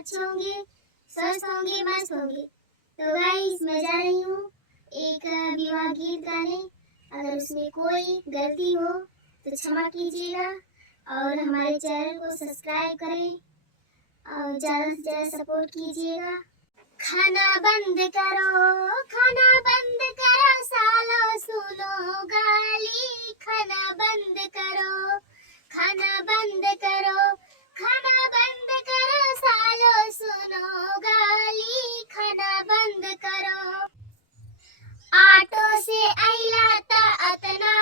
अच्छे होंगे, स्वस्थ होंगे, मस्त होंगे। तो गाइस मैं जा रही हूँ एक विवाह गीत गाने। अगर उसमें कोई गलती हो तो क्षमा कीजिएगा और हमारे चैनल को सब्सक्राइब करें और ज़्यादा से ज़्यादा सपोर्ट कीजिएगा। खाना बंद करो सालो सुनो गाली। खाना बंद करो, खाना बंद करो, खाना बंद करो सालो सुनो गाली। खाना बंद करो। ऑटो से अइला त अतना